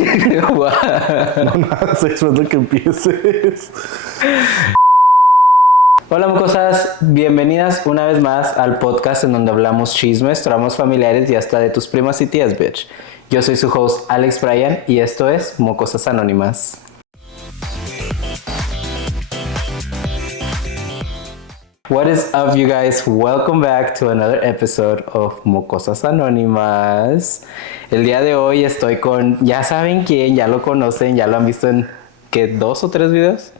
No, nada, esperando que empieces. Hola Mocosas, bienvenidas una vez más al podcast en donde hablamos chismes, tramas familiares y hasta de tus primas y tías, bitch. Yo soy su host Alex Brayan y esto es Mocosas Anónimas. What is up, you guys? Welcome back to another episode of Mocosas Anónimas. El día de hoy estoy con, ya saben quién, ya lo conocen, ya lo han visto en, ¿qué? ¿2 o 3 videos?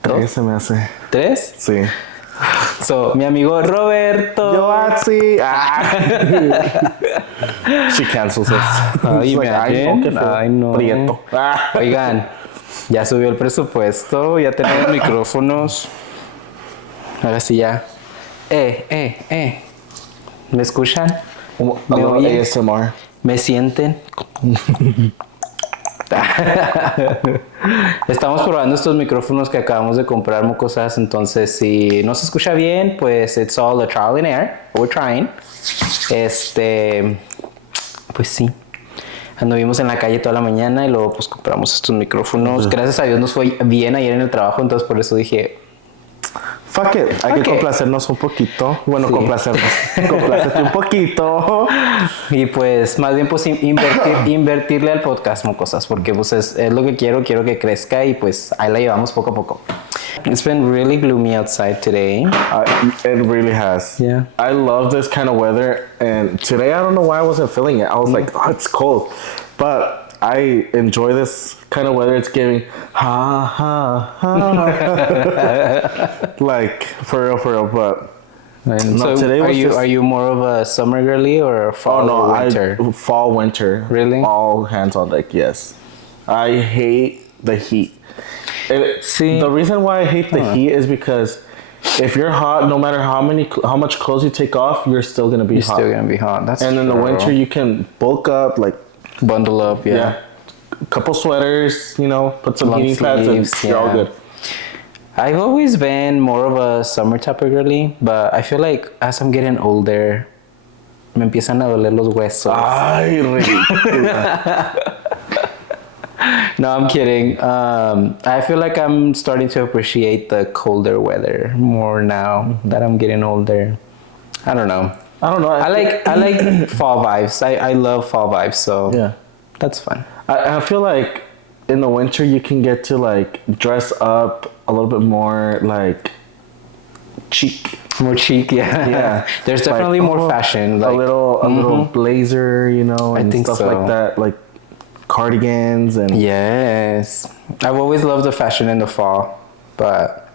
¿Tres se me hace? ¿3? Sí. So, mi amigo Roberto. Yo así. She cancels us. Ay, It's like, imagine. qué feo. Ay, no. Prieto. Oigan, ya subió el presupuesto, ya tenemos micrófonos. Ahora sí ya. ¿Me escuchan? ¿Me oyen? ASMR. ¿Me sienten? Estamos probando estos micrófonos que acabamos de comprar, Mocosas. Entonces, si no se escucha bien, pues it's all a trial and error. We're trying. Pues sí. Anduvimos en la calle toda la mañana y luego pues compramos estos micrófonos. Gracias a Dios nos fue bien ayer en el trabajo, entonces por eso dije... Fuck it. Hay que complacernos un poquito. Bueno, sí. Complacerte un poquito. Y pues más bien pues invertirle al podcast, Mocosas, porque pues es lo que quiero que crezca y pues ahí la llevamos poco a poco. It's been really gloomy outside today. It really has. Yeah. I love this kind of weather, and today I don't know why I wasn't feeling it. I was like, oh, it's cold, but I enjoy this kind of weather. It's giving like for real. But And no, so today was are you more of a summer girly or fall or winter? Fall, winter. Really? All hands on deck. Yes. I hate the heat. The reason why I hate the heat is because if you're hot, no matter how much clothes you take off, you're still gonna be hot. Still gonna be hot. That's and in the winter, you can bulk up, like bundle up. Yeah. A couple sweaters, put some heating pads, and you're all good. I've always been more of a summer type of girly, but I feel like as I'm getting older, me empiezan a doler los huesos. Ay, ridícula. No, I'm kidding. I feel like I'm starting to appreciate the colder weather more now that I'm getting older. I don't know. I like fall vibes. I love fall vibes, so yeah, that's fun. I feel like in the winter you can get to like dress up a little bit more like chic. More chic, yeah. Yeah. There's definitely like, more fashion. Like a little blazer, and I think stuff so. like that, like cardigans and yes. I've always loved the fashion in the fall, but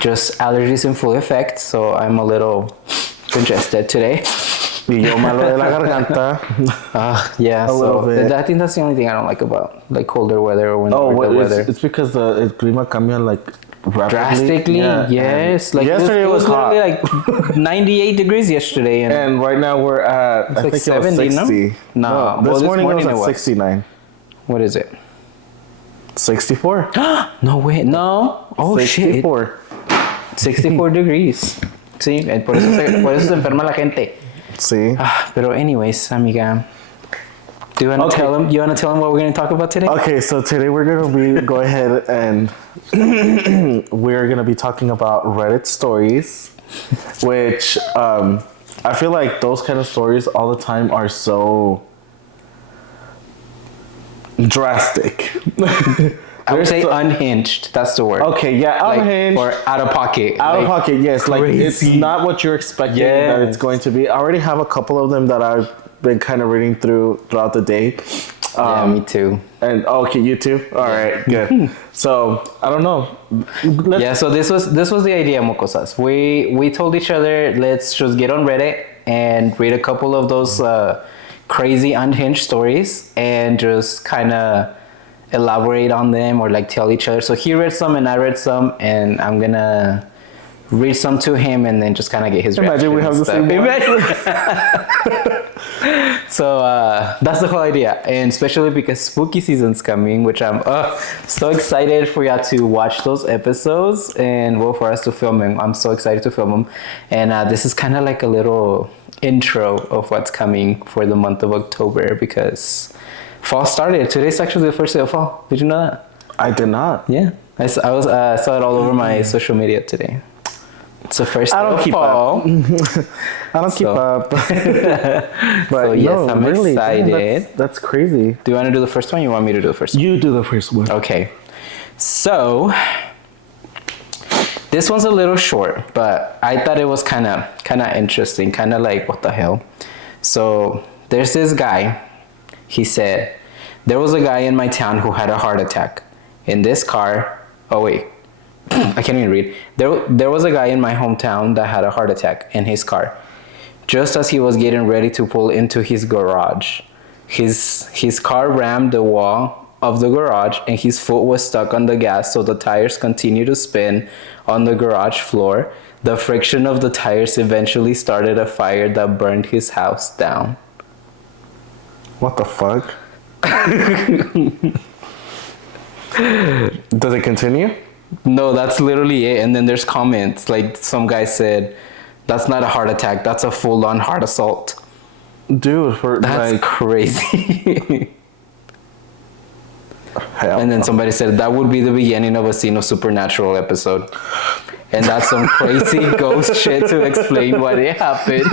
just allergies in full effect, so I'm a little congested today. Y yo malo de la garganta. Yeah, so I think that's the only thing I don't like about like colder weather or winter weather. It's because the clima cambia like rapidly. Drastically, yeah. yes. And like yesterday it was hot. like 98 degrees yesterday, and right now we're at I think 70, it was 60. No, this morning it was at 69. What is it? 64. No way, no. Oh 64. Shit. 64 degrees. Sí, por eso se enferma la gente. Sí. Pero anyways, amiga, do you want to tell them? You want to tell them what we're going to talk about today? Okay, so today we're going to go ahead and we're going to be talking about Reddit stories, which I feel like those kind of stories all the time are so drastic. I would say unhinged. That's the word. Okay, yeah, unhinged. Or out of pocket. Out of pocket, yes. Crazy. Like, it's not what you're expecting that it's going to be. I already have a couple of them that I've been kind of reading throughout the day. Yeah, me too. And okay, you too? All right, good. So, I don't know. So this was the idea, Mocosas. We told each other, let's just get on Reddit and read a couple of those crazy unhinged stories and just kind of elaborate on them or like tell each other. So he read some and I read some, and I'm gonna read some to him and then just kind of get his reaction. Imagine we have the same one. So that's the whole idea, and especially because spooky season's coming, which I'm so excited for y'all to watch those episodes and for us to film them. I'm so excited to film them, and this is kind of like a little intro of what's coming for the month of October, because Fall started. Today's actually the first day of fall. Did you know that? I did not. Yeah. I saw it all over my social media today. It's the first day I don't of keep fall. up. I don't keep up. But So, yes, I'm excited. Damn, that's crazy. Do you want to do the first one or you want me to do the first one? You do the first one. Okay. So, this one's a little short, but I thought it was kind of interesting, kind of like, what the hell? So, there's this guy. He said, there was a guy in my town who had a heart attack. In this car, oh wait, I can't even read. There was a guy in my hometown that had a heart attack in his car. Just as he was getting ready to pull into his garage, his car rammed the wall of the garage and his foot was stuck on the gas, so the tires continued to spin on the garage floor. The friction of the tires eventually started a fire that burned his house down. What the fuck? Does it continue? No, that's literally it. And then there's comments. Like some guy said, that's not a heart attack. That's a full-on heart assault. Dude, That's crazy. Hell And then no. somebody said, that would be the beginning of a scene of Supernatural episode. And that's some crazy ghost shit to explain what it happened.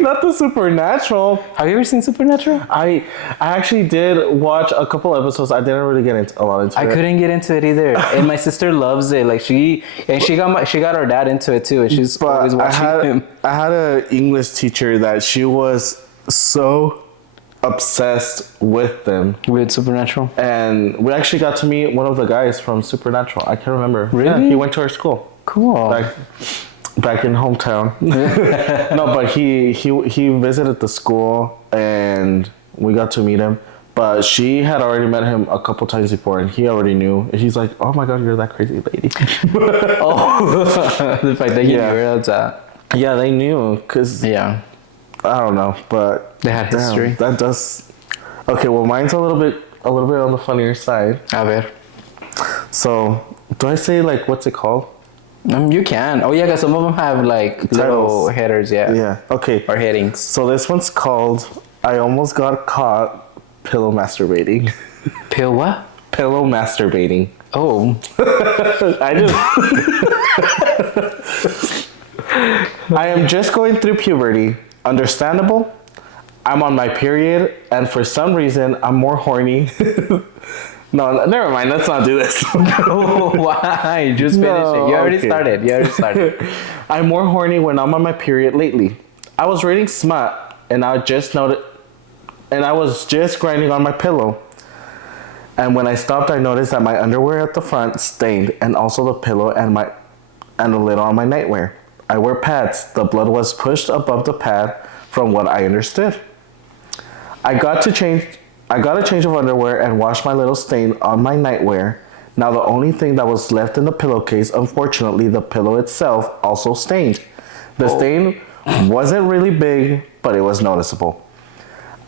Not the Supernatural. Have you ever seen Supernatural? I actually did watch a couple episodes. I didn't really get into a lot into I it. couldn't get into it either. And my sister loves it. Like she got our dad into it too. And she's always But watching him. I had an English teacher that she was so obsessed with them. With Supernatural? And we actually got to meet one of the guys from Supernatural. I can't remember. Really? Yeah, he went to our school. Cool. Back in hometown. No, but he visited the school and we got to meet him. But she had already met him a couple times before and he already knew. And he's like, oh my God, you're that crazy lady. Oh, the fact that you knew that. Yeah, they knew because Yeah. I don't know, but They had history. That does. Okay, well, mine's a little bit on the funnier side. A ver. So, do I say like what's it called? You can. Oh yeah, because some of them have like little Titles. headers, yeah. Yeah. Okay. Or headings. So this one's called "I Almost Got Caught Pillow Masturbating." Pill what? Pillow masturbating. Oh. I just. I am just going through puberty. Understandable. I'm on my period, and for some reason, I'm more horny. No, never mind. Let's not do this. Oh, why? Just finish it. You already okay. started. I'm more horny when I'm on my period lately. I was reading smut, and I was just grinding on my pillow. And when I stopped, I noticed that my underwear at the front stained, and also the pillow and the lid on my nightwear. I wear pads. The blood was pushed above the pad, from what I understood. I got a change of underwear and washed my little stain on my nightwear. Now the only thing that was left in the pillowcase, unfortunately, the pillow itself also stained. The stain wasn't really big, but it was noticeable.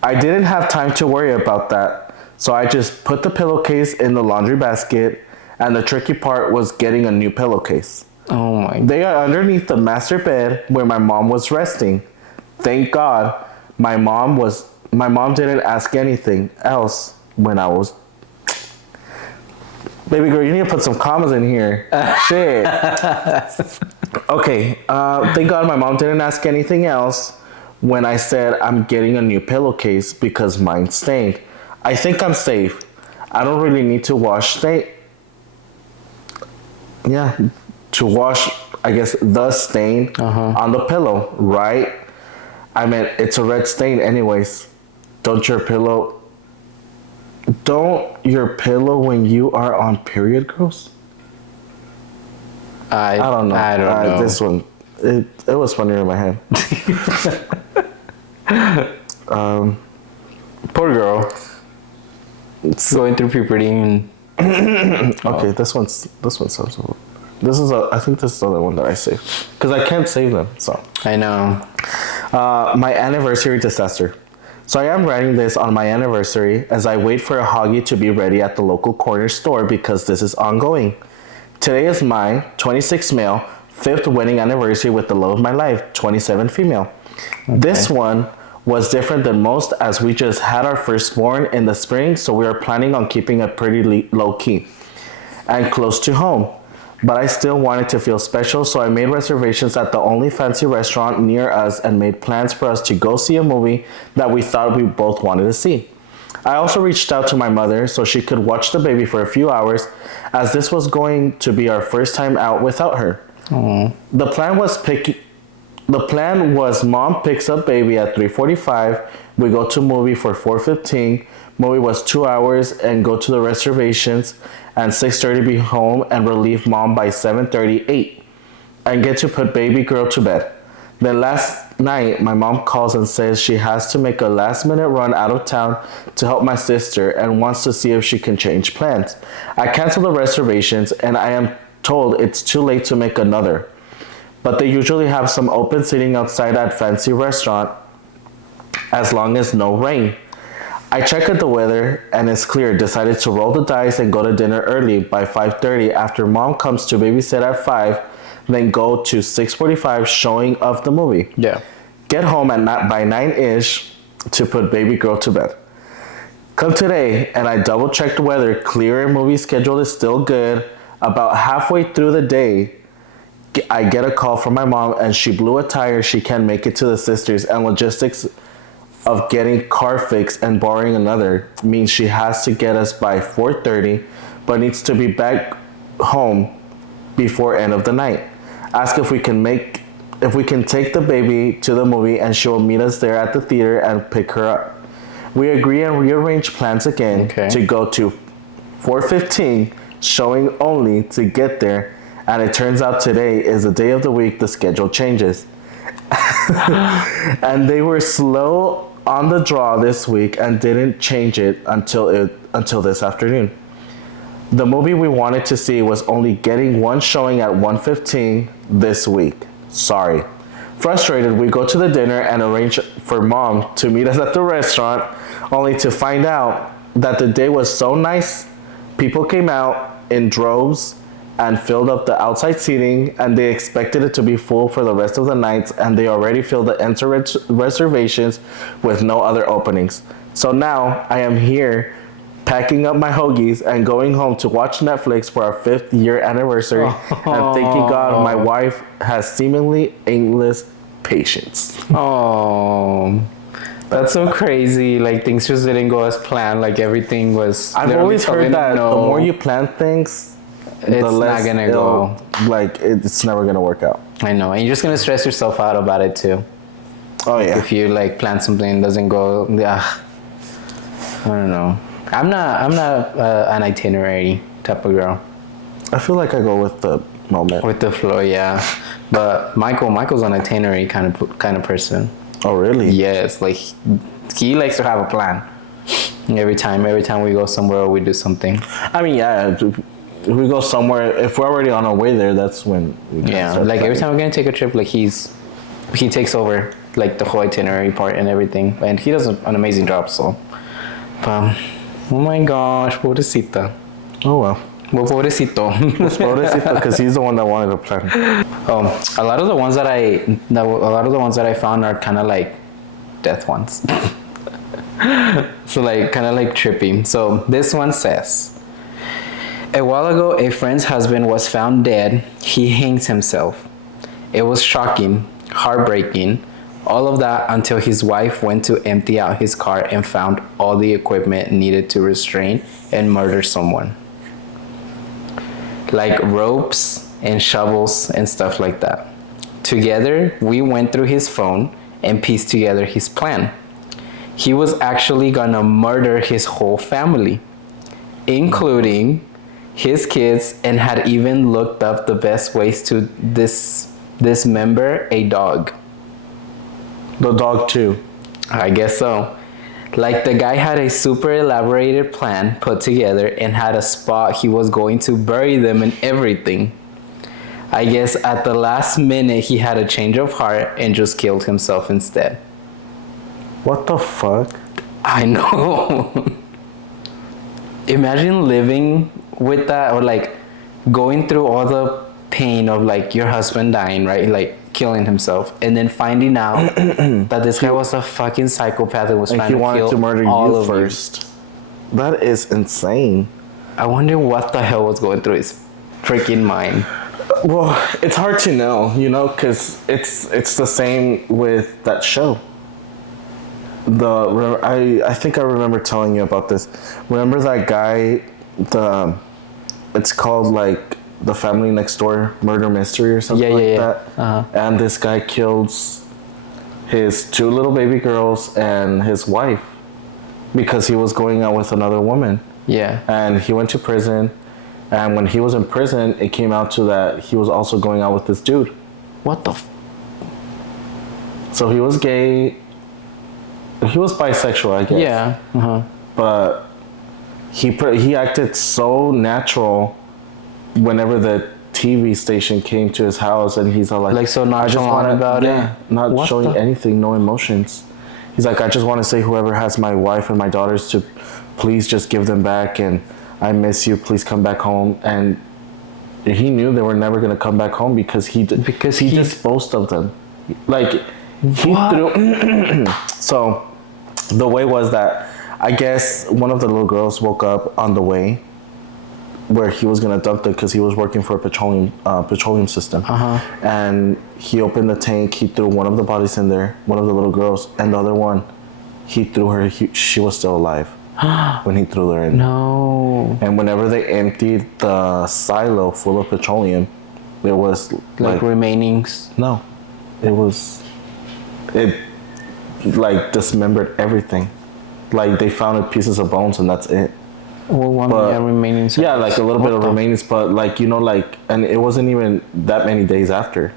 I didn't have time to worry about that, so I just put the pillowcase in the laundry basket, and the tricky part was getting a new pillowcase. Oh my. They are underneath the master bed where my mom was resting. Thank God my mom didn't ask anything else when I was... Baby girl, you need to put some commas in here. Shit. Okay, thank God my mom didn't ask anything else when I said I'm getting a new pillowcase because mine stained. I think I'm safe. I don't really need to wash to wash, I guess, the stain on the pillow, right? I mean, it's a red stain anyways. Don't your pillow when you are on period, girls? I don't know. I don't know. This one, it was funnier in my head. Poor girl. It's going through puberty and... Okay, this one sounds... I think this is the other one that I saved. Because I can't save them, so. I know. My anniversary disaster. So I am writing this on my anniversary as I wait for a hoggy to be ready at the local corner store because this is ongoing. Today is my 26 male, 5th wedding anniversary with the love of my life, 27 female. Okay. This one was different than most as we just had our firstborn in the spring, so we are planning on keeping it pretty low key and close to home. But I still wanted to feel special, so I made reservations at the only fancy restaurant near us and made plans for us to go see a movie that we thought we both wanted to see. I also reached out to my mother so she could watch the baby for a few hours, as this was going to be our first time out without her. Aww. The plan was mom picks up baby at 3:45. We go to movie for 4:15. Movie was 2 hours and go to the reservations, and 6:30 be home and relieve mom by 7:38 and get to put baby girl to bed. Then last night my mom calls and says she has to make a last minute run out of town to help my sister and wants to see if she can change plans. I cancel the reservations and I am told it's too late to make another, but they usually have some open seating outside at fancy restaurant as long as no rain. I checked the weather and it's clear. Decided to roll the dice and go to dinner early by 5:30 after mom comes to babysit at 5, then go to 6:45 showing of the movie. Yeah. Get home by 9-ish to put baby girl to bed. Come today and I double checked the weather. Clear and movie schedule is still good. About halfway through the day, I get a call from my mom and she blew a tire. She can't make it to the sisters, and logistics of getting car fixed and borrowing another means she has to get us by 4:30, but needs to be back home before end of the night. Ask if we can take the baby to the movie and she will meet us there at the theater and pick her up. We agree and rearrange plans again to go to 4:15 showing only to get there, and it turns out today is the day of the week the schedule changes. And they were slow on the draw this week and didn't change it until this afternoon. The movie we wanted to see was only getting one showing at 1:15 this week. Sorry. Frustrated, we go to the dinner and arrange for mom to meet us at the restaurant, only to find out that the day was so nice. People came out in droves and filled up the outside seating, and they expected it to be full for the rest of the nights, and they already filled the enter reservations with no other openings. So now I am here packing up my hoagies and going home to watch Netflix for our 5th year anniversary, and thanking God my wife has seemingly endless patience. Oh, that's so crazy. Like, things just didn't go as planned. Like, everything was... I've always heard that the more you plan things, it's the less not gonna go. Like, it's never gonna work out. I know, and you're just gonna stress yourself out about it too. Oh yeah. If you like plan something and doesn't go, I don't know. I'm not an itinerary type of girl. I feel like I go with the moment. With the flow, yeah. But Michael's an itinerary kind of person. Oh really? Yes, like he likes to have a plan. Every time we go somewhere or we do something. I mean, yeah. If we go somewhere, if we're already on our way there, that's when we start like planning. Every time we're gonna take a trip, like he takes over like the whole itinerary part and everything, and he does an amazing job. So, oh my gosh, pobrecita. Oh well. Well, pobrecito. Pobrecito, because he's the one that wanted to plan. A lot of the ones that I found are kind of like death ones. So like kind of like trippy. So this one says, a while ago, a friend's husband was found dead. He hangs himself. It was shocking, heartbreaking, all of that until his wife went to empty out his car and found all the equipment needed to restrain and murder someone. Like ropes and shovels and stuff like that. Together, we went through his phone and pieced together his plan. He was actually gonna murder his whole family, including his kids, and had even looked up the best ways to dismember a dog. The dog too. I guess so. Like, the guy had a super elaborated plan put together and had a spot he was going to bury them and everything. I guess at the last minute he had a change of heart and just killed himself instead. What the fuck? I know. Imagine living with that, or like going through all the pain of like your husband dying, right? Like killing himself, and then finding out that this guy was a fucking psychopath that was trying to kill to murder all you of first. That is insane. I wonder what the hell was going through his freaking mind. Well, it's hard to know, because it's the same with that show. I think I remember telling you about this. Remember that guy? It's called like The Family Next Door Murder Mystery or something that. Uh-huh. And this guy kills his 2 little baby girls and his wife because he was going out with another woman. Yeah. And he went to prison. And when he was in prison, it came out to that he was also going out with this dude. What the? So he was gay. He was bisexual, I guess. Yeah. Uh-huh. But he acted so natural whenever the TV station came to his house, and he's all like so nonchalant about it. Not What showing anything, no emotions. He's like, I just want to say, whoever has my wife and my daughters, to please just give them back, and I miss you. Please come back home. And he knew they were never gonna come back home because he disposed of them. Like he threw. So the way was that I guess one of the little girls woke up on the way where he was gonna dump them because he was working for a petroleum system. Uh-huh. And he opened the tank. He threw one of the bodies in there, one of the little girls, and the other one, he threw her. She was still alive when he threw her in. No. And whenever they emptied the silo full of petroleum, it was like remainings. No, it like dismembered everything. Like they found pieces of bones and that's it. Well, remainings. Yeah, like a little bit of remainings, but like and it wasn't even that many days after.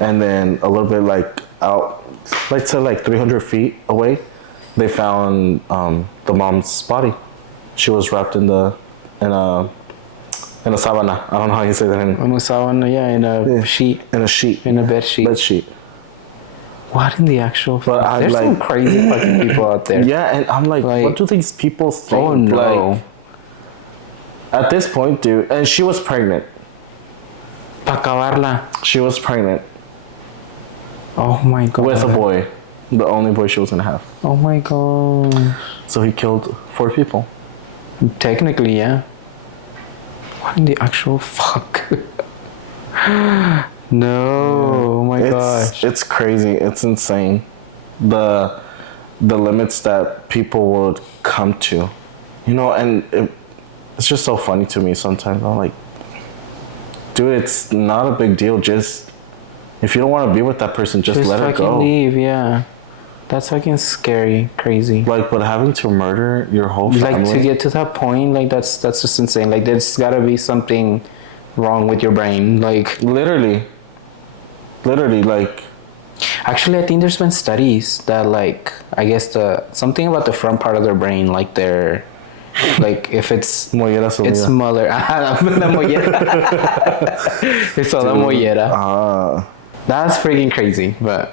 And then a little bit like out, let's say like 300 feet away, they found the mom's body. She was wrapped in a sabana. I don't know how you say that in sabana, in a sheet. In a sheet. In a bed sheet. Bed sheet. What in the actual? There's some crazy fucking people out there. Yeah, and I'm like, what do these people think? Oh no. Like, at this point, dude, and she was pregnant. Pa' acabarla. She was pregnant. Oh my god. With a boy. The only boy she was gonna have. Oh my god. So he killed 4 people. Technically, yeah. What in the actual fuck? No, oh my gosh. It's crazy. It's insane. The limits that people would come to. And it's just so funny to me sometimes. I'm like, dude, it's not a big deal. Just, if you don't want to be with that person, just let it go. Leave, yeah. That's fucking scary, crazy. Like, but having to murder your whole family. Like, to get to that point, like, that's just insane. Like, there's gotta be something wrong with your brain. Like, literally, like. Actually, I think there's been studies that, like, I guess something about the front part of their brain, like their, like, if it's it's smaller. La mollera. It's all la mollera. That's freaking crazy, but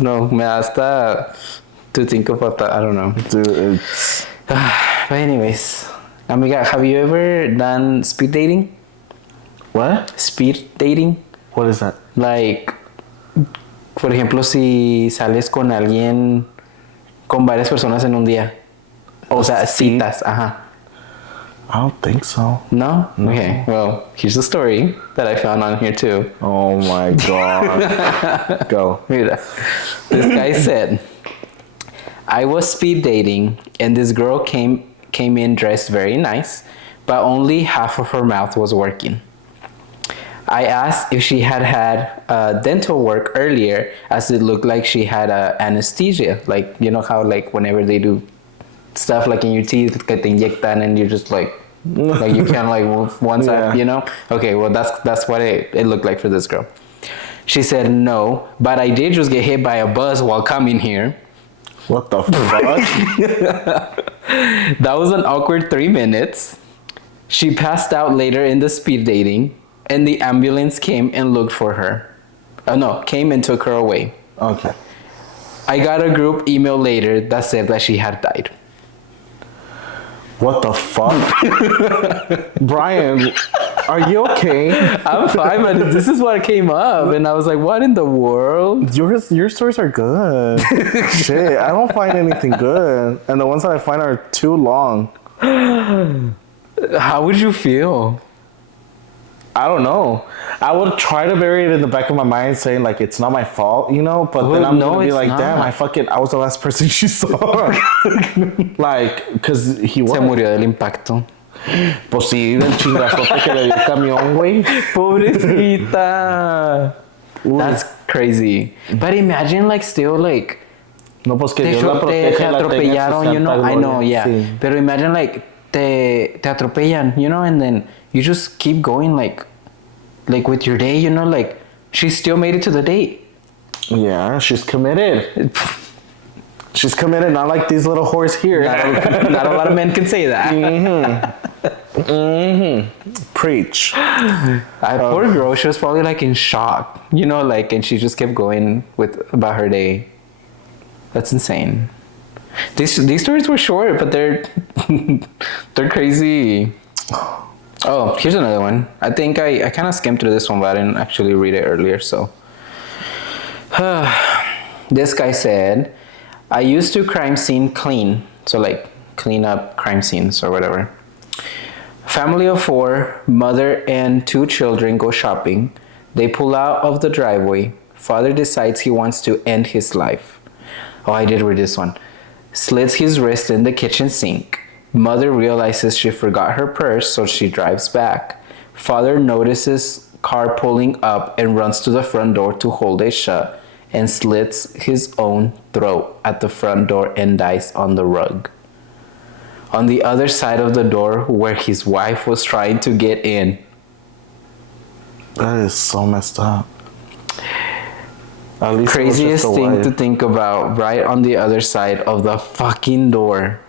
no, me hasta to think about that. I don't know. Dude, but anyways, amiga, have you ever done speed dating? What? Speed dating? What is that? Like, por ejemplo, si sales con alguien, con varias personas en un día. O sea, citas, ajá. I don't think so. No? Okay, well, here's a story that I found on here too. Oh my god. Go. Mira. This guy said, I was speed dating and this girl came in dressed very nice, but only half of her mouth was working. I asked if she had dental work earlier, as it looked like she had anesthesia. Like, you know how, like, whenever they do stuff like in your teeth, que te inyectan, and you're just like you can't like move one side, Okay, well, that's what it looked like for this girl. She said no, but I did just get hit by a bus while coming here. What the fuck? That was an awkward 3 minutes. She passed out later in the speed dating, and the ambulance came and looked for her. Came and took her away. Okay. I got a group email later that said that she had died. What the fuck? Brayan, Are you okay? I'm fine, but this is what came up, and I was like, "What in the world?" Your stories are good. Shit, I don't find anything good, and the ones that I find are too long. How would you feel? I don't know. I would try to bury it in the back of my mind, saying like it's not my fault, you know. But then I'm gonna be like, damn, I was the last person she saw. Like, cause he was. Se murió del impacto. Pues sí, del chingazote que le dio el camión, güey. Pobrecita. That's crazy. But imagine like still like. No, pues que Dios la proteja, te atropellaron, you know. I know, yeah. Sí. Pero imagine like te atropellan, you know, and then you just keep going like with your day, you know, like she still made it to the date. Yeah, she's committed. She's committed, not like these little whores here. Not a lot of men can say that. Preach. Poor girl, she was probably like in shock, you know, like, and she just kept going about her day. That's insane. These stories were short, but they're crazy. Oh, here's another one. I think I kind of skimmed through this one, but I didn't actually read it earlier. So, this guy said, I used to crime scene clean. So like clean up crime scenes or whatever. Family of 4, mother and 2 children go shopping. They pull out of the driveway. Father decides he wants to end his life. Oh, I did read this one. Slits his wrist in the kitchen sink. Mother realizes she forgot her purse, so she drives back. Father notices car pulling up and runs to the front door to hold it shut and slits his own throat at the front door and dies on the rug. On the other side of the door where his wife was trying to get in. That is so messed up. At least craziest thing to think about, right on the other side of the fucking door.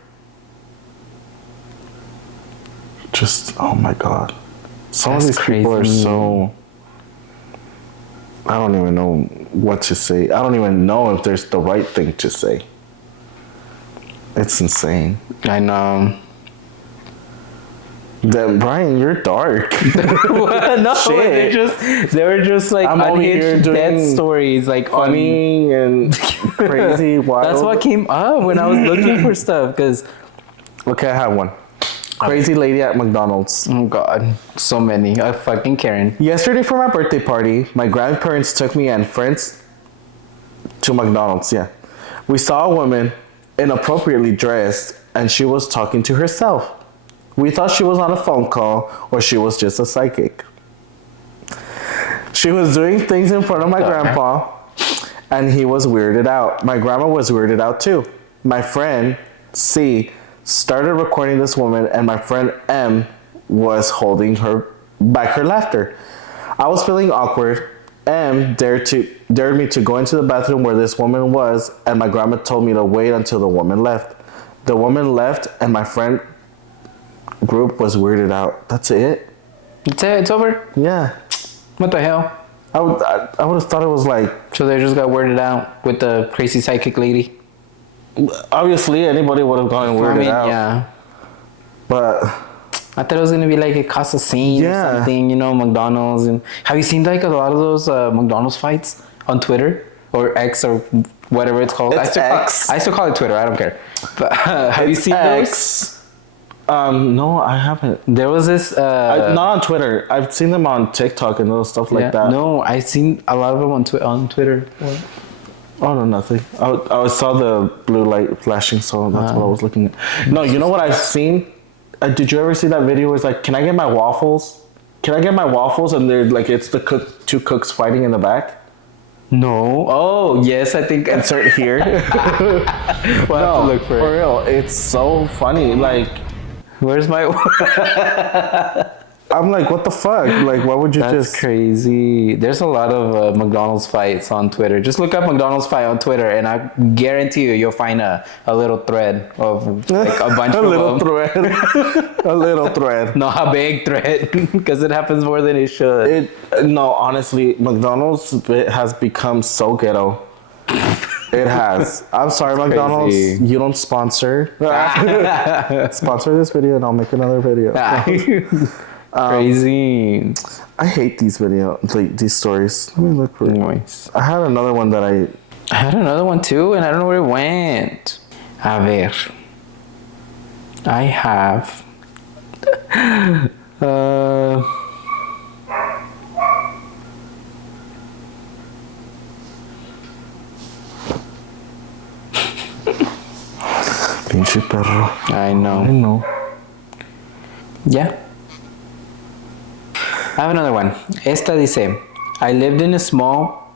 Just, oh my God. Some of these people are so... I don't even know what to say. I don't even know if there's the right thing to say. It's insane. I know. Then Brian, you're dark. No, they were just like unhinged death stories, like funny and crazy. Wild. That's what came up when I was looking for stuff. Cause okay, I have one. Crazy lady at McDonald's. Oh God, so many. A fucking Karen. Yesterday for my birthday party, my grandparents took me and friends to McDonald's. Yeah, we saw a woman inappropriately dressed, and she was talking to herself. We thought she was on a phone call or she was just a psychic. She was doing things in front of my grandpa, and he was weirded out. My grandma was weirded out too. My friend C started recording this woman, and my friend M was holding her back her laughter. I was feeling awkward. M dared me to go into the bathroom where this woman was, and my grandma told me to wait until the woman left. The woman left, and my friend group was weirded out. That's it. That's it. It's over. Yeah. What the hell? I would have thought it was like. So they just got weirded out with the crazy psychic lady. Obviously, anybody would have gone weirded out. Yeah. But I thought it was gonna be like a casa scene or something, you know, McDonald's. And have you seen like a lot of those McDonald's fights on Twitter or X or whatever it's called? It's X. I still call it Twitter. I don't care. But have you seen X? No, I haven't. There was this. Not on Twitter. I've seen them on TikTok and little stuff like that. No, I've seen a lot of them on Twitter. What? Oh no, nothing. I saw the blue light flashing, so that's what I was looking at. No, you know what I've seen? Did you ever see that video where it's like, can I get my waffles? Can I get my waffles? And they're like, it's the two cooks fighting in the back. No. Oh, yes, I think. Insert here. We'll have to look for it. Real. It's so funny. Like, where's my... I'm like, what the fuck? Like, why would you That's crazy. There's a lot of McDonald's fights on Twitter. Just look up McDonald's fight on Twitter, and I guarantee you'll find a little thread of like a bunch of them. A little thread. No, a big thread, because it happens more than it should. No, honestly, McDonald's has become so ghetto. It has. I'm sorry, it's McDonald's. Crazy. You don't sponsor. Sponsor this video, and I'll make another video. Crazy. I hate these these stories. Let me look for it. Anyways. I had another one that I had another one too, and I don't know where it went. A ver. I have. Pinche perro. I know. Yeah. I have another one. Esta dice, I lived in a small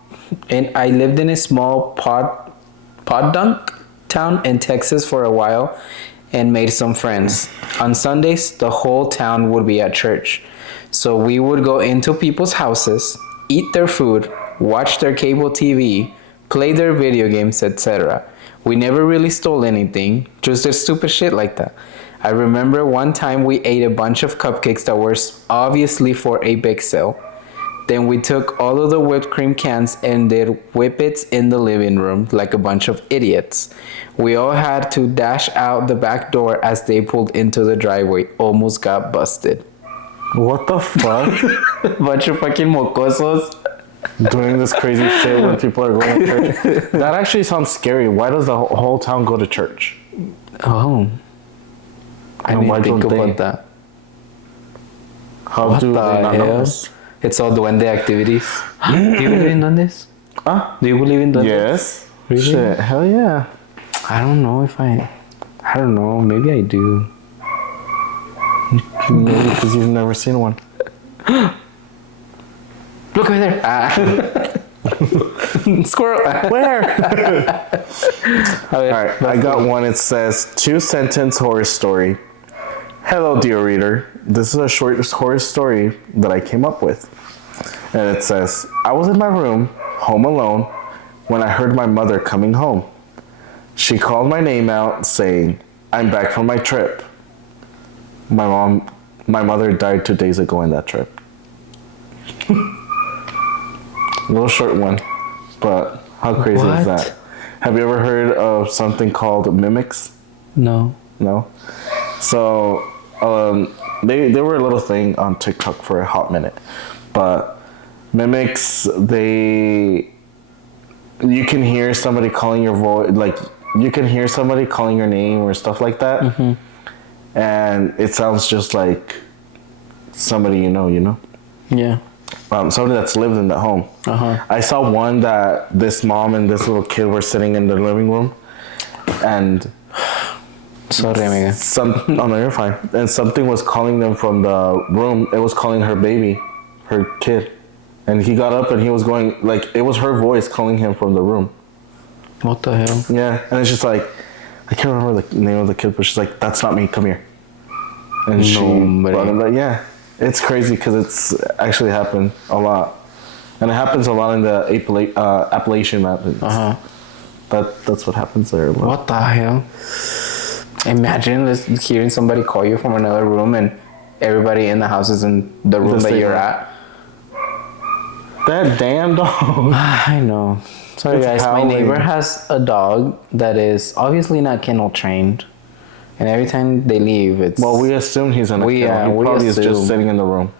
podunk town in Texas for a while and made some friends. On Sundays, the whole town would be at church. So we would go into people's houses, eat their food, watch their cable TV, play their video games, etc. We never really stole anything, just did stupid shit like that. I remember one time we ate a bunch of cupcakes that were obviously for a bake sale. Then we took all of the whipped cream cans and did whippets in the living room like a bunch of idiots. We all had to dash out the back door as they pulled into the driveway. Almost got busted. What the fuck? Bunch of fucking mocosos. Doing this crazy shit when people are going to church. That actually sounds scary. Why does the whole town go to church? Oh. I didn't think about that. How What do the they not know hell? this? It's all duende activities. Do you believe in duendes? Do you believe in duendes? Yes. Really? Shit, hell yeah. I don't know if I don't know. Maybe I do. Maybe because you've never seen one. Look over there. Squirrel. Where? Alright, I got one. It says 2-sentence horror story. Hello, dear reader. This is a short horror story that I came up with. And it says, I was in my room, home alone, when I heard my mother coming home. She called my name out, saying, I'm back from my trip. My mother died 2 days ago in that trip. A little short one, but how crazy is that? Have you ever heard of something called mimics? No. No? So, they were a little thing on TikTok for a hot minute. But mimics, you can hear somebody calling your voice, like, you can hear somebody calling your name or stuff like that. Mm-hmm. And it sounds just like somebody you know? Yeah. Somebody that's lived in that home. Uh-huh. I saw one that this mom and this little kid were sitting in the living room, and sorry, amiga. Oh no, you're fine. And something was calling them from the room. It was calling her baby, her kid, and he got up and he was going like it was her voice calling him from the room. What the hell? Yeah, and it's just like I can't remember the name of the kid, but she's like, "That's not me. Come here." And she brought him back. Yeah. It's crazy because it's actually happened a lot. And it happens a lot in the Appalachian Mountains. Uh-huh. That's what happens there. What the hell? Imagine hearing somebody call you from another room and everybody in the house is in the room that you're at. That damn dog. I know. Sorry It's guys, howling. my neighbor has a dog that is obviously not kennel trained. And every time they leave, it's... Well, we assume he's in a kennel. He probably is just sitting in the room.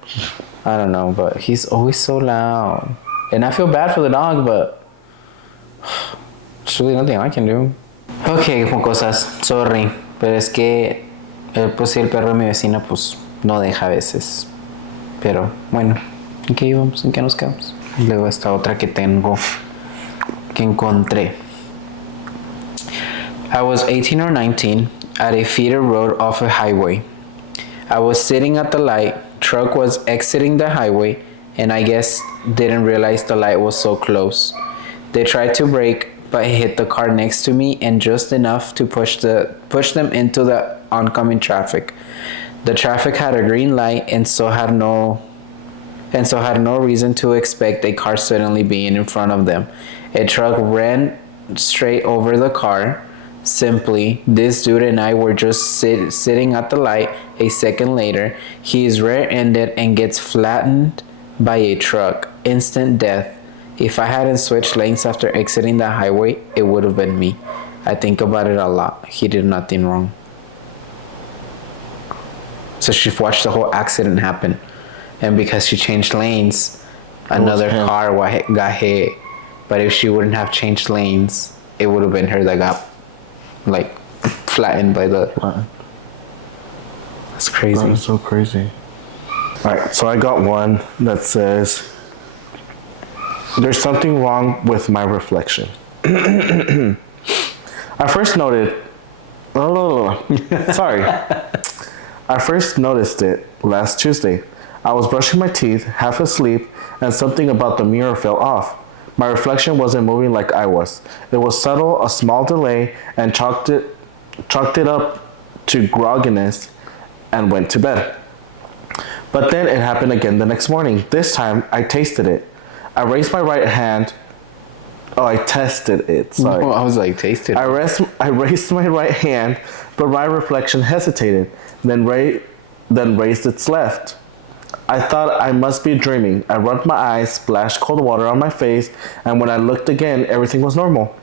I don't know, but he's always so loud. And I feel bad for the dog, but... There's really nothing I can do. Okay, Mocosas, sorry. Pero es que... pues sí, el perro de mi vecina, pues, no deja a veces. Pero, bueno. ¿En qué íbamos? ¿En qué nos quedamos? Luego esta otra que tengo... que encontré. I was 18 or 19... at a feeder road off a highway. I was sitting at the light, truck was exiting the highway, and I guess didn't realize the light was so close. They tried to brake, but hit the car next to me and just enough to push them into the oncoming traffic. The traffic had a green light and so had no reason to expect a car suddenly being in front of them. A truck ran straight over the car. Simply, this dude and I were just sitting at the light. A second later, he is rear-ended and gets flattened by a truck. Instant death. If I hadn't switched lanes after exiting the highway, it would have been me. I think about it a lot. He did nothing wrong. So she watched the whole accident happen. And because she changed lanes, another car got hit. But if she wouldn't have changed lanes, it would have been her that got, like, flattened by the... That's crazy. That's so crazy. All right, so I got one that says, there's something wrong with my reflection. I first noted... Sorry. I first noticed it last Tuesday. I was brushing my teeth, half asleep, and something about the mirror fell off. My reflection wasn't moving like I was. It was subtle, a small delay, and chalked it up to grogginess and went to bed. But then it happened again the next morning. This time, I tasted it. I raised my right hand. Oh, I tested it. Sorry. Oh, I was like, tasted it. I raised my right hand, but my reflection hesitated, then raised its left. I thought I must be dreaming. I rubbed my eyes, splashed cold water on my face, and when I looked again, everything was normal.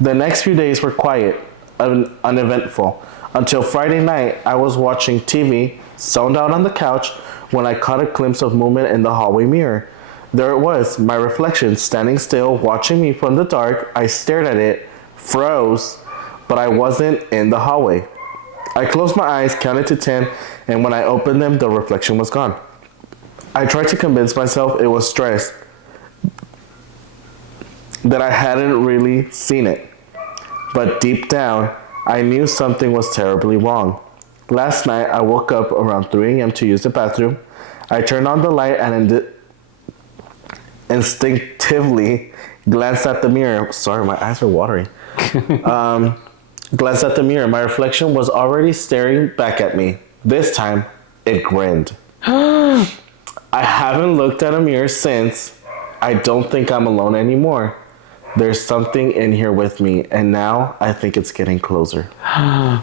The next few days were quiet, uneventful. Until Friday night, I was watching TV, zoned out on the couch, when I caught a glimpse of movement in the hallway mirror. There it was, my reflection, standing still, watching me from the dark. I stared at it, froze, but I wasn't in the hallway. I closed my eyes, counted to 10, and when I opened them, the reflection was gone. I tried to convince myself it was stress, that I hadn't really seen it. But deep down, I knew something was terribly wrong. Last night, I woke up around 3 a.m. to use the bathroom. I turned on the light and instinctively glanced at the mirror. Sorry, my eyes are watering. Glanced at the mirror. My reflection was already staring back at me. This time, it grinned. I haven't looked at a mirror since. I don't think I'm alone anymore. There's something in here with me, and now I think it's getting closer.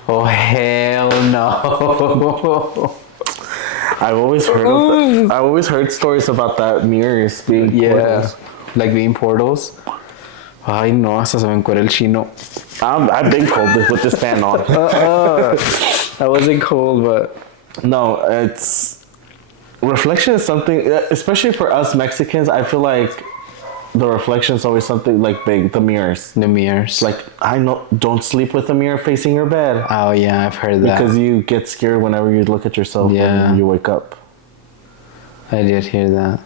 Oh, hell no. I've always heard of that. I've always heard stories about that mirrors being portals. Like being portals. Ay, no, hasta se me encuera el chino. I've been cold with this fan on. I wasn't cold, but... No, it's... Reflection is something, especially for us Mexicans, I feel like the reflection is always something like big, the mirrors. The mirrors. Like, I know, don't sleep with a mirror facing your bed. Oh, yeah, I've heard that. Because you get scared whenever you look at yourself when you wake up. I did hear that.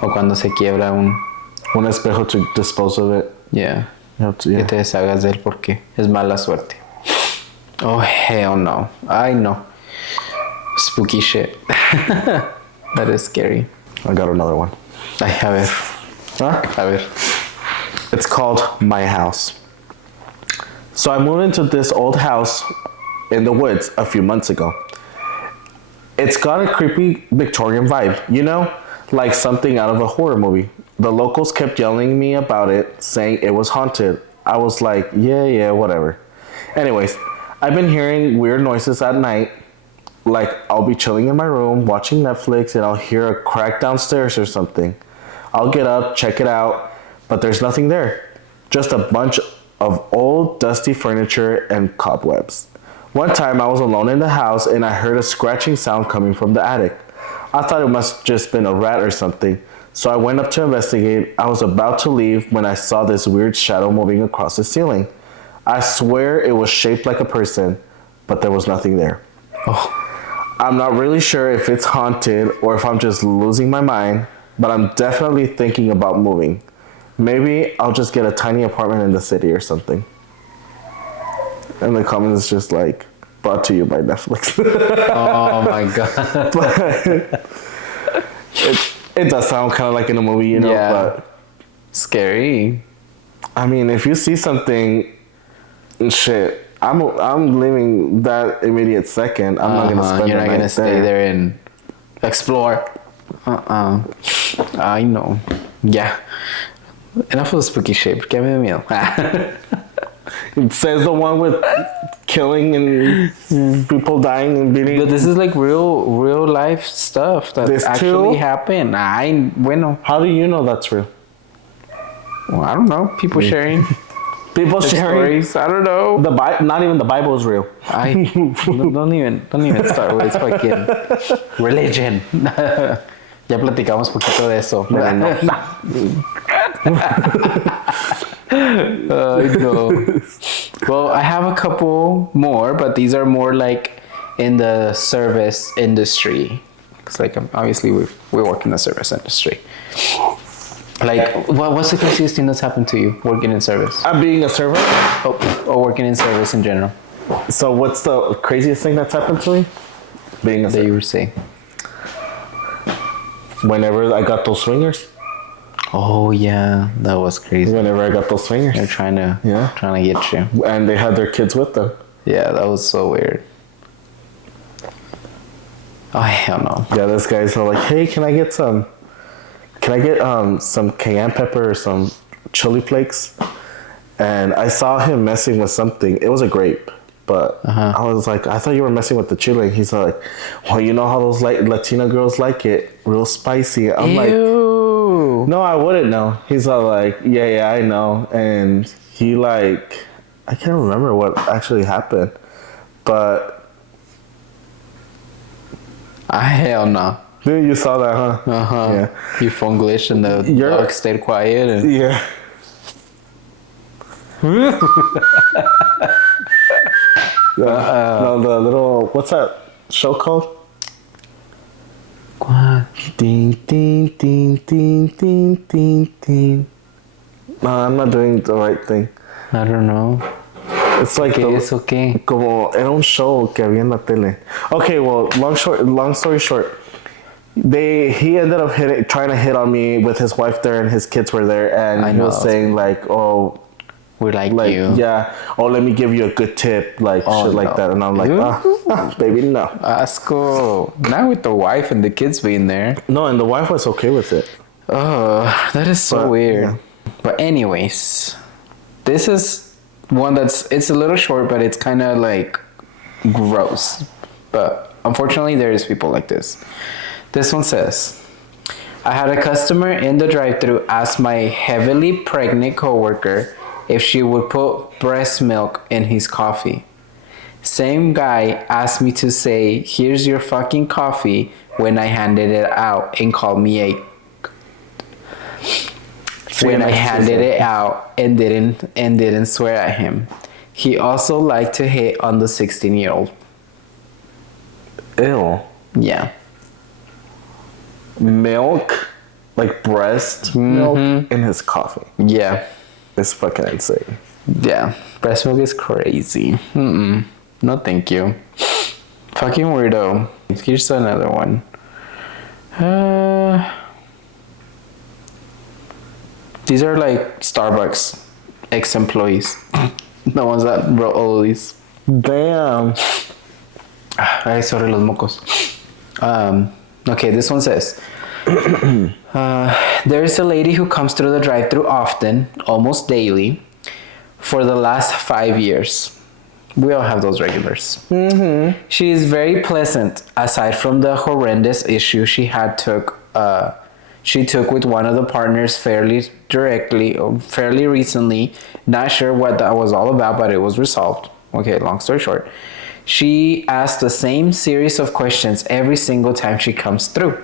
O cuando se quiebra un espejo to dispose of it. Yeah. You have to, Que te deshagas de él porque es mala suerte. Oh, hell no. I know. Spooky shit. That is scary. I got another one. Ay, a ver. Huh? A ver. It's called My House. So I moved into this old house in the woods a few months ago. It's got a creepy Victorian vibe, you know? Like something out of a horror movie. The locals kept yelling me about it, saying it was haunted. I was like, yeah, whatever. Anyways, I've been hearing weird noises at night. Like, I'll be chilling in my room, watching Netflix, and I'll hear a crack downstairs or something. I'll get up, check it out, but there's nothing there. Just a bunch of old, dusty furniture and cobwebs. One time, I was alone in the house, and I heard a scratching sound coming from the attic. I thought it must just been a rat or something, so I went up to investigate. I was about to leave when I saw this weird shadow moving across the ceiling. I swear it was shaped like a person, but there was nothing there. Oh. I'm not really sure if it's haunted or if I'm just losing my mind, but I'm definitely thinking about moving. Maybe I'll just get a tiny apartment in the city or something. And the comments is just like, brought to you by Netflix. Oh my god. But it does sound kind of like in a movie, you know, but... Scary. I mean, if you see something, shit... I'm leaving that immediate second. I'm not gonna spend. You're not gonna stay there and explore. I know. Yeah. Enough of the spooky shit. Porque me da miedo. It says the one with killing and people dying and beating. But this is like real life stuff that This actually too? happened. Bueno. How do you know that's real? Well, I don't know. People sharing. People sharing stories. I don't know. Not even the Bible is real. I don't even start with fucking religion. Ya platicamos poquito de eso. No. Well, I have a couple more, but these are more like in the service industry. It's like obviously we work in the service industry. Like, what's the craziest thing that's happened to you working in service? I'm being a servant. Or working in service in general. So what's the craziest thing that's happened to me? Being a That servant. you were saying. Whenever I got those swingers. Oh yeah, that was crazy. Whenever I got those swingers. They're trying to get you. And they had their kids with them. Yeah, that was so weird. Oh hell no. Yeah, this guy's all like, hey, can I get some cayenne pepper or some chili flakes? And I saw him messing with something. It was a grape. But I was like, I thought you were messing with the chili. And he's like, well, you know how those Latina girls like it, real spicy. I'm like, no, I wouldn't know. He's all like, yeah, I know. And he like, I can't remember what actually happened, but Hell no. Dude, you saw that, huh? Yeah. Your phone glitched and the dog stayed quiet. And... Yeah. No, the little, what's that show called? What? Ding, ding, ding, ding, ding, ding, ding. No, I'm not doing the right thing. I don't know. It's like It's okay. Como era un show que había en la tele. Okay, well, long story short, he ended up trying to hit on me with his wife there, and his kids were there, and he was saying like, oh, we like you. Yeah. Oh, let me give you a good tip, like shit like that. And I'm like, baby, no. Asco. Not with the wife and the kids being there. No, and the wife was okay with it. Oh, that is so weird. Yeah. But anyways, this is one it's a little short, but it's kind of like gross. But unfortunately, there is people like this. This one says, I had a customer in the drive-thru ask my heavily pregnant coworker if she would put breast milk in his coffee. Same guy asked me to say, here's your fucking coffee when I handed it out and called me a... When I handed it out and didn't swear at him. He also liked to hit on the 16-year-old. Ew. Yeah. Milk, like breast milk in his coffee. Yeah. It's fucking insane. Yeah. Breast milk is crazy. No thank you. Fucking weirdo. Here's another one. These are like Starbucks ex-employees. The ones that wrote all of these. Damn. Ay, sorry, los mocos. Okay, this one says, there is a lady who comes through the drive-thru often, almost daily, for the last 5 years. We all have those regulars. She is very pleasant, aside from the horrendous issue she took with one of the partners fairly recently. Not sure what that was all about, but it was resolved. Okay, long story short. She asks the same series of questions every single time she comes through.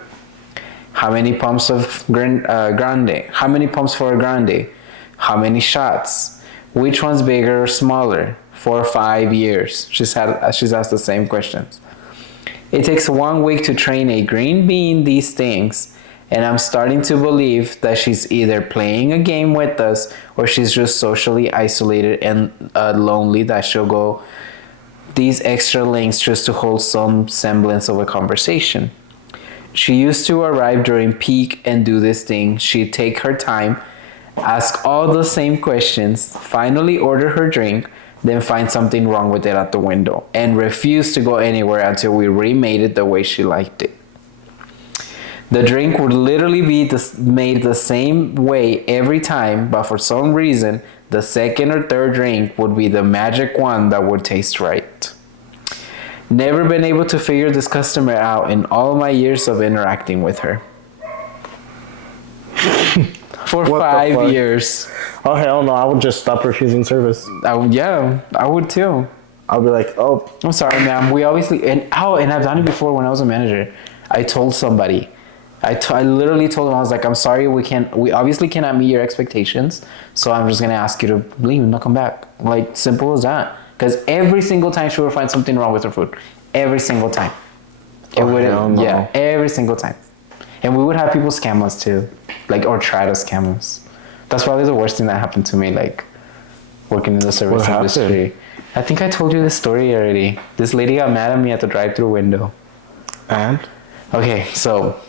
How many pumps of grande? How many pumps for a grande? How many shots? Which one's bigger or smaller? For 5 years. She's asked the same questions. It takes 1 week to train a green bean these things, and I'm starting to believe that she's either playing a game with us or she's just socially isolated and lonely that she'll go these extra lengths just to hold some semblance of a conversation. She used to arrive during peak and do this thing. She'd take her time, ask all the same questions, finally order her drink, then find something wrong with it at the window, and refuse to go anywhere until we remade it the way she liked it. The drink would literally be made the same way every time, but for some reason, the second or third drink would be the magic one that would taste right. Never been able to figure this customer out in all my years of interacting with her. For 5 years. Oh hell no! I would just stop refusing service. Yeah, I would too. I'll be like, oh, I'm sorry, ma'am. We obviously and I've done it before when I was a manager. I told somebody, I literally told them, I was like, I'm sorry, we obviously cannot meet your expectations, so I'm just gonna ask you to leave and not come back. Like, simple as that. Because every single time she would find something wrong with her food, every single time. Yeah, every single time. And we would have people scam us too, like, or try to scam us. That's probably the worst thing that happened to me, like working in the service industry. I think I told you this story already. This lady got mad at me at the drive-thru window. And? Okay, so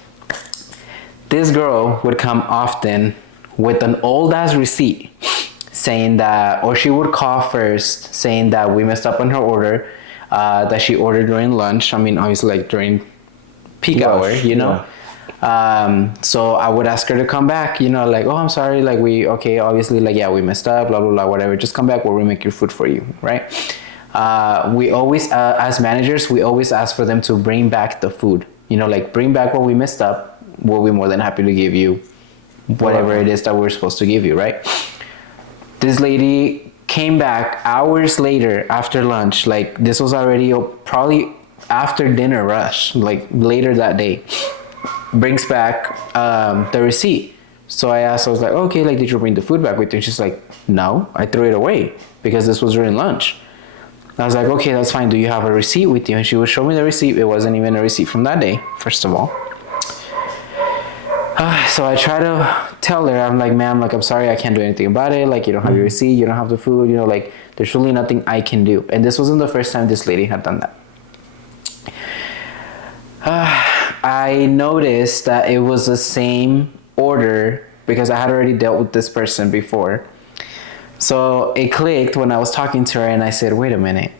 this girl would come often with an old ass receipt saying that, or she would call first saying that we messed up on her order, that she ordered during lunch. I mean, obviously, like during peak hour, you know? Yeah. So I would ask her to come back, you know, like, oh, I'm sorry, like obviously, like, yeah, we messed up, blah, blah, blah, whatever. Just come back, we'll remake your food for you, right? We always, as managers, we always ask for them to bring back the food. You know, like, bring back what we messed up. We'll be more than happy to give you whatever it is that we're supposed to give you, right? This lady came back hours later after lunch. Like, this was already probably after dinner rush, like later that day. Brings back the receipt. So I asked, I was like, okay, like, did you bring the food back with you? And she's like, no, I threw it away because this was during lunch. I was like, okay, that's fine. Do you have a receipt with you? And she would show me the receipt. It wasn't even a receipt from that day, first of all. So I try to tell her, I'm like, ma'am, like, I'm sorry, I can't do anything about it. Like, you don't have your receipt, you don't have the food, you know, like, there's really nothing I can do. And this wasn't the first time this lady had done that. I noticed that it was the same order because I had already dealt with this person before. So it clicked when I was talking to her and I said, wait a minute.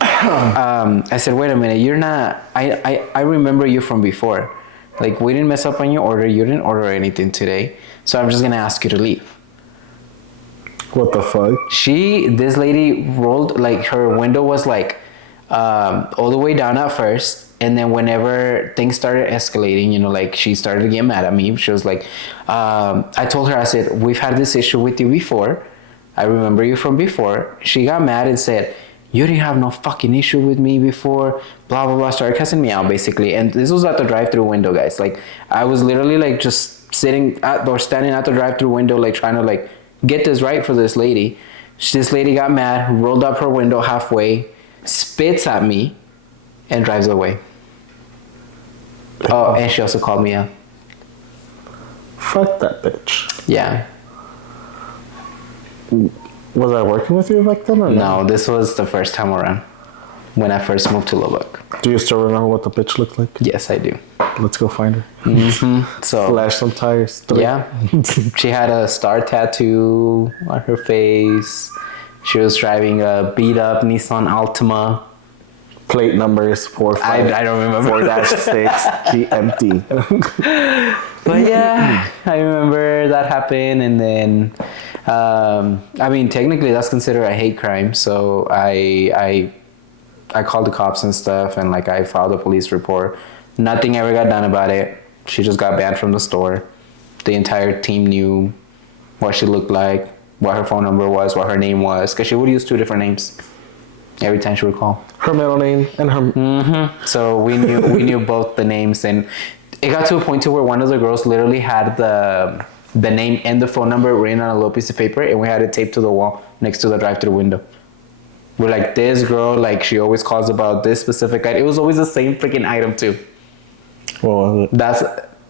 I said, wait a minute, you're not, I remember you from before. Like, we didn't mess up on your order. You didn't order anything today. So I'm just going to ask you to leave. What the fuck? This lady rolled, like, her window was like all the way down at first. And then whenever things started escalating, you know, like, she started to get mad at me. She was like, I told her, I said, we've had this issue with you before. I remember you from before. She got mad and said, you didn't have no fucking issue with me before, blah, blah, blah. Started cussing me out, basically. And this was at the drive-thru window, guys. Like, I was literally, like, just standing at the drive-thru window, like, trying to, like, get this right for this lady. This lady got mad, rolled up her window halfway, spits at me, and drives away. Oh, and she also called me out. Fuck that bitch. Yeah. Was I working with you back then or no? No, this was the first time around when I first moved to Lubbock. Do you still remember what the bitch looked like? Yes, I do. Let's go find her. Mm-hmm. So slash some tires. Yeah. She had a star tattoo on her face. She was driving a beat up Nissan Altima. Plate numbers 45. I don't remember. 4-6 GMT. But yeah, I remember that happened, and then I mean, technically that's considered a hate crime. So I called the cops and stuff, and like I filed a police report. Nothing ever got done about it. She just got banned from the store. The entire team knew what she looked like, what her phone number was, what her name was, because she would use 2 different names every time she would call. Her middle name and her. Mm-hmm. So we knew both the names, and it got to a point to where one of the girls literally had the name and the phone number written on a little piece of paper, and we had it taped to the wall next to the drive-thru window. We're like, this girl, like, she always calls about this specific item. It was always the same freaking item too. What was it? That's,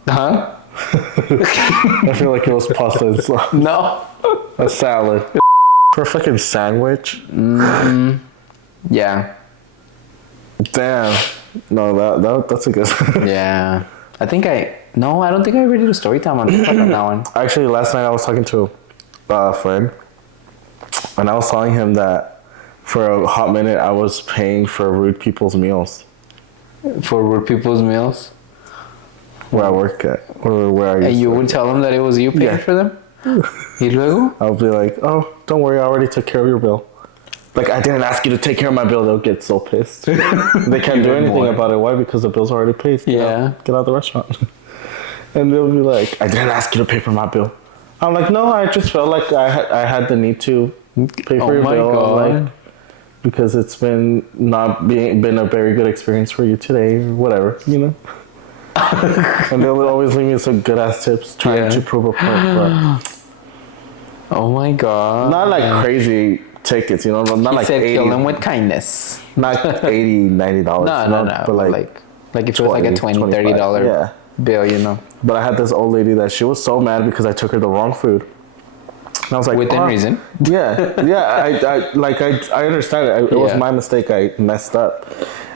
huh? I feel like it was pasta and sauce. No. A salad. For a fucking sandwich? Mm-hmm. Yeah. Damn. No, that's a good Yeah. I don't think I ever did a story time on that one. Actually, last night I was talking to a friend, and I was telling him that for a hot minute I was paying for rude people's meals. For rude people's meals? Where I work at, or where I used And you to would work tell them that it was you paying for them? Y luego? I'll be like, oh, don't worry, I already took care of your bill. Like, I didn't ask you to take care of my bill. They'll get so pissed. They can't do anything about it. Why? Because the bill's already paid. Get out of the restaurant. And they'll be like, I didn't ask you to pay for my bill. I'm like, no, I just felt like I had the need to pay for your bill. God. Like, because it's been been a very good experience for you today, or whatever, you know. And they'll always leave me some good ass tips, trying to prove a point. But Oh my God. not like crazy tickets, you know. Not He like said 80, kill them with kindness. not $80, $90. No. But Like if it was like a $20, $30 yeah. bill, you know. But I had this old lady that she was so mad because I took her the wrong food. And I was like, Within reason. Yeah. I understand it. It was my mistake. I messed up.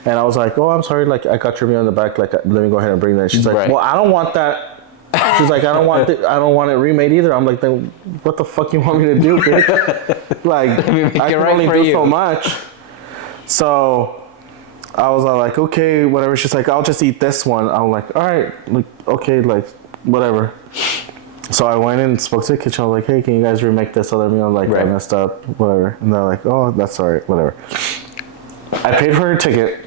And I was like, oh, I'm sorry. Like, I got your meal in the back. Like, let me go ahead and bring that. She's like, well, I don't want that. She's like, I don't want it remade either. I'm like, then what the fuck you want me to do, bitch? Like, I can only do so much. So I was all like, okay, whatever. She's like, I'll just eat this one. I'm like, all right, like, okay, like, whatever. So I went and spoke to the kitchen. I was like, hey, can you guys remake this other meal? Like, I messed up, whatever. And they're like, oh, that's all right, whatever. I paid for her ticket.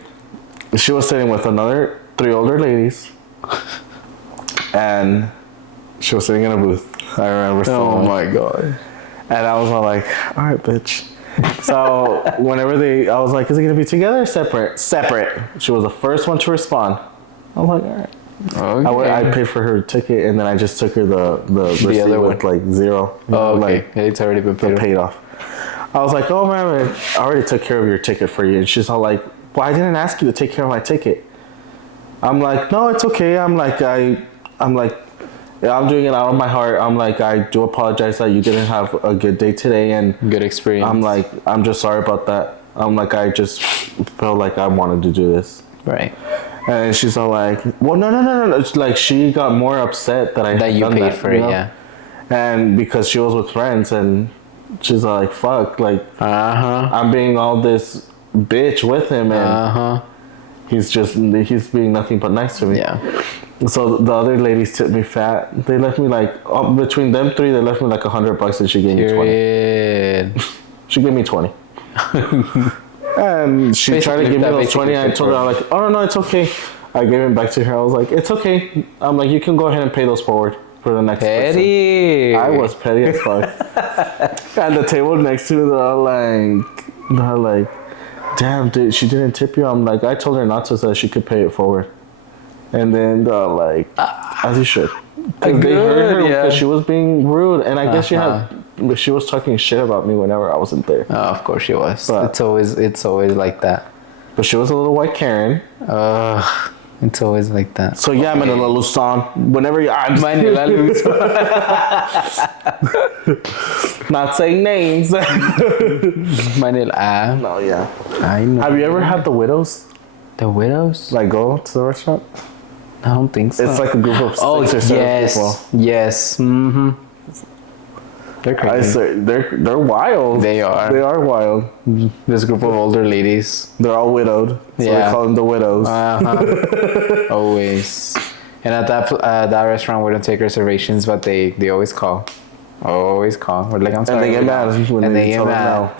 She was sitting with another 3 older ladies. And she was sitting in a booth. I remember. Oh my God. And I was all like, all right, bitch. So whenever I was like, is it going to be together or separate? Separate. She was the first one to respond. I was like, all right. Okay. I paid for her ticket, and then I just took her the receipt other with like 0. Oh, okay. Like, It's already been paid off. I was like, oh man, I already took care of your ticket for you. And she's all like, well, I didn't ask you to take care of my ticket. I'm like, no, it's okay. I'm like, yeah, I'm doing it out of my heart. I'm like, I do apologize that you didn't have a good day today and good experience. I'm like, I'm just sorry about that. I'm like, I just felt like I wanted to do this. Right. And she's all like, well, no. It's like she got more upset that you paid for it, yeah. And because she was with friends, and she's all like, fuck, like, I'm being all this bitch with him, and he's being nothing but nice to me. Yeah. So the other ladies tipped me fat. They left me like, between them 3, they left me like $100, and she gave me 20. She gave me 20. And she Basically, tried to give me those 20, and I told her, I'm like, oh, no, it's okay. I gave it back to her. I was like, it's okay. I'm like, you can go ahead and pay those forward for the next petty. person. I was petty as fuck. And the table next to me, they're like, damn, dude, she didn't tip you. I'm like, I told her not to, so that she could pay it forward. And then they're like, as you should. Because they heard her because she was being rude. And I guess she was talking shit about me whenever I wasn't there. Oh, of course she was. But it's always like that. But she was a little white Karen. It's always like that. So yeah, Manila Luzon. Whenever you Manila Luzon. Not saying names. Manila. No, yeah. I know. Have you ever had the widows? The widows? Like go to the restaurant? I don't think so. It's like a group of 6 or 7 people. Yes. Mm-hmm. They're crazy. They're wild. They are. They are wild. This group of older ladies. They're all widowed. So they call them the widows. Always. And at that restaurant, we don't take reservations, but they always call. Always call. We're like, I'm sorry. And they get mad when they get mad.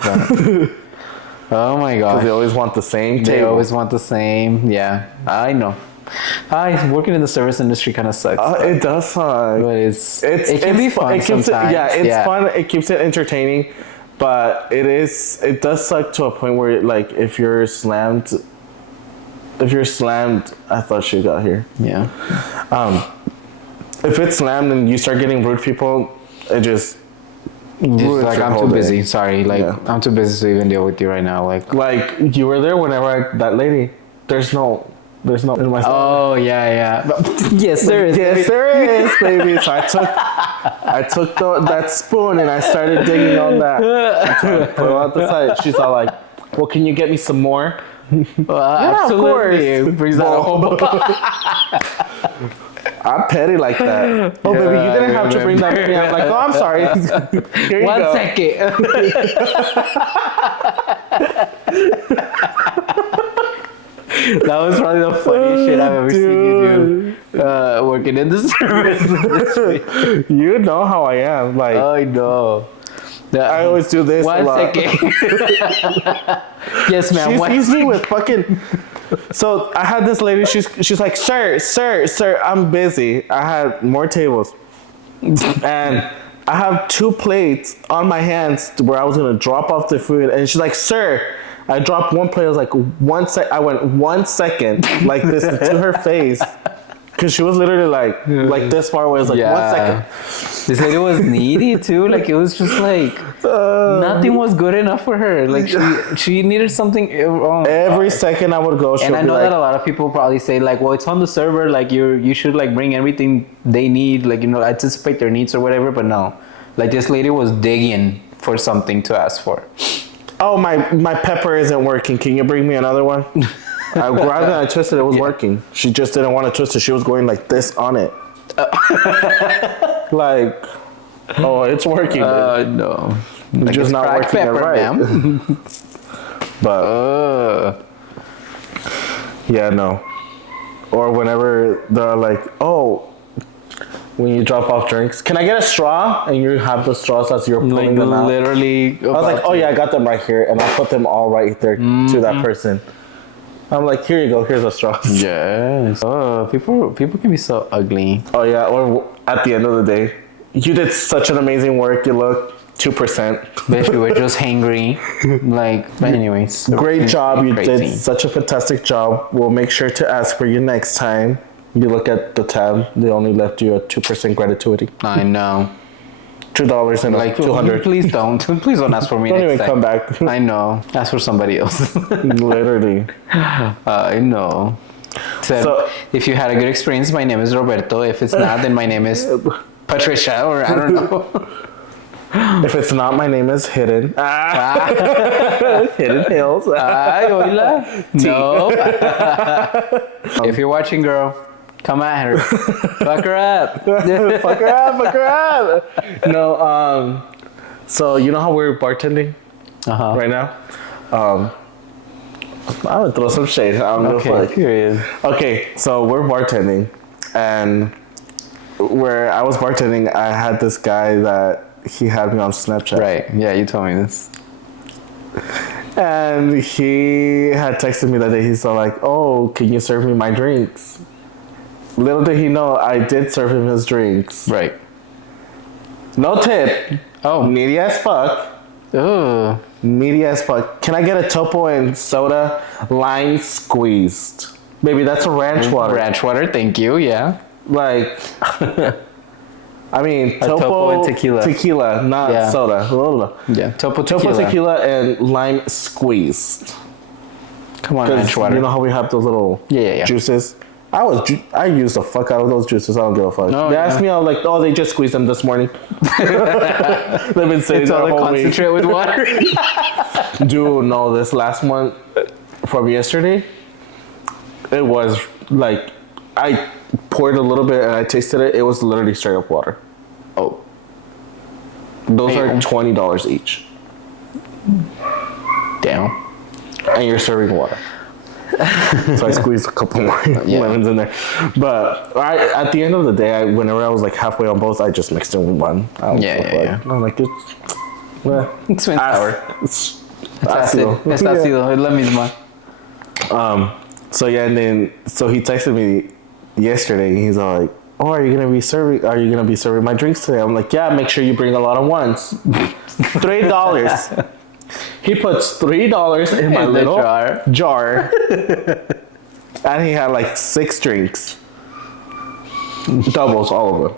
Oh my God. Because they always want the same table. They always want the same. Yeah, I know. Working in the service industry kind of sucks. It does suck. But it can be fun sometimes. It's fun. It keeps it entertaining. But it does suck to a point where, like, if you're slammed, I thought she got here. Yeah. If it's slammed and you start getting rude people, it just like, I'm too busy. Sorry. Like, I'm too busy to even deal with you right now. Like you were there whenever that lady. There's no in my stomach. Oh yeah. Yes, there is. Yes, there is, baby. So I took that spoon and I started digging on that. I put it out the side. She's all like, "Well, can you get me some more?" Absolutely. Of course. Brings out a whole. I'm petty like that. Oh, baby, you didn't have to bring that to me. I'm like, oh, I'm sorry. Here you go. 1 second. That was probably the funniest shit I've ever seen you do. Working in the service industry. You know how I am. Like, I know. I always do this. 1 second. Yes, ma'am. She sees me with fucking. So I had this lady. She's like, sir, I'm busy. I had more tables, and I have 2 plates on my hands where I was gonna drop off the food, and she's like, "Sir." I dropped 1 plate. I was like, I went 1 second like this to her face, because she was literally like this far away. It was like 1 second. This lady was needy too. Like it was just like nothing was good enough for her. Like she needed something. Every second I would go. And I know that a lot of people probably say like, well, it's on the server. Like you should like bring everything they need. Like, you know, anticipate their needs or whatever. But no, like this lady was digging for something to ask for. Oh, my pepper isn't working. Can you bring me another one? I grabbed it and I twisted it. It was working. She just didn't want to twist it. She was going like this on it. Like, oh, it's working. No. It's Like just not working pepper, right. But yeah, no. Or whenever they're like, oh, when you drop off drinks, can I get a straw? And you have the straws as you're pulling them out. Literally. I was like, oh yeah, I got them right here, and I'll put them all right there to that person. I'm like, here you go, here's a straw. Yes. Oh, people can be so ugly. Oh yeah, or at the end of the day, you did such an amazing work. You look 2%. Bitch, we were just hangry. Like, but anyways. Great job. You crazy. did such a fantastic job. We'll make sure to ask for you next time. You look at the tab. They only left you a 2% gratuity. I know. $2 and Like, 200. please don't. Please don't ask for me Don't next even time. come back. I know. Ask for somebody else. Literally. I know. So, if you had a good experience, my name is Roberto. If it's not, then my name is Patricia, or I don't know. If it's not, my name is Hidden. Hidden Hills. Ay, hola. No. If you're watching, girl, come at her. Fuck her up. Fuck her up, fuck her up. No, so you know how we're bartending right now? I'm gonna throw some shade. Okay, period. Okay, so we're bartending, and where I was bartending, I had this guy that he had me on Snapchat. Right, yeah, you told me this. And he had texted me that day. He's all like, oh, can you serve me my drinks? Little did he know, I did serve him his drinks. Right. No tip. Oh. Needy as fuck. Ugh. Needy as fuck. Can I get a topo and soda, lime squeezed? Baby, that's a ranch water. Ranch water, thank you, yeah. Like, I mean, topo and tequila. Tequila, not soda. Yeah, topo Topo tequila and lime squeezed. Come on, ranch water. You know how we have those little Yeah. juices? I used the fuck out of those juices. I don't give a fuck. Oh, they asked me, I was like, oh, they just squeezed them this morning. They've been sitting It's there all the whole concentrate with water. Dude, no, this last one from yesterday, it was like, I poured a little bit and I tasted it. It was literally straight up water. Oh. Those are $20 each. Damn. And you're serving water. So I squeezed a couple more lemons in there. But at the end of the day, whenever I was like halfway on both, I just mixed in with one. Yeah. I'm like, it's Sweet sour. It's ácido. Es ácido, es la misma. So yeah, and then he texted me yesterday. He's all like, "Oh, are you gonna be serving my drinks today?" I'm like, "Yeah, make sure you bring a lot of ones." $3. He puts $3 in my little jar. And he had like 6 drinks. Doubles, all of them.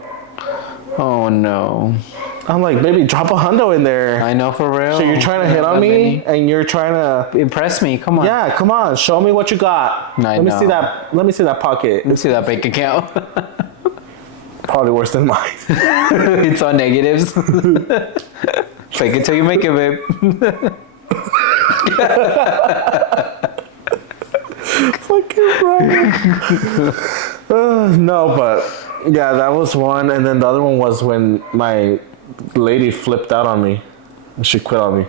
Oh no. I'm like, baby, drop a hundo in there. I know, for real. So you're trying to hit on me and you're trying to impress me. Come on. Yeah, come on. Show me what you got. Let me see that pocket. Let me see that bank account. Probably worse than mine. It's all negatives. Fake it till you make it, babe. Fucking Brian. No, but yeah, that was one. And then the other one was when my lady flipped out on me. She quit on me.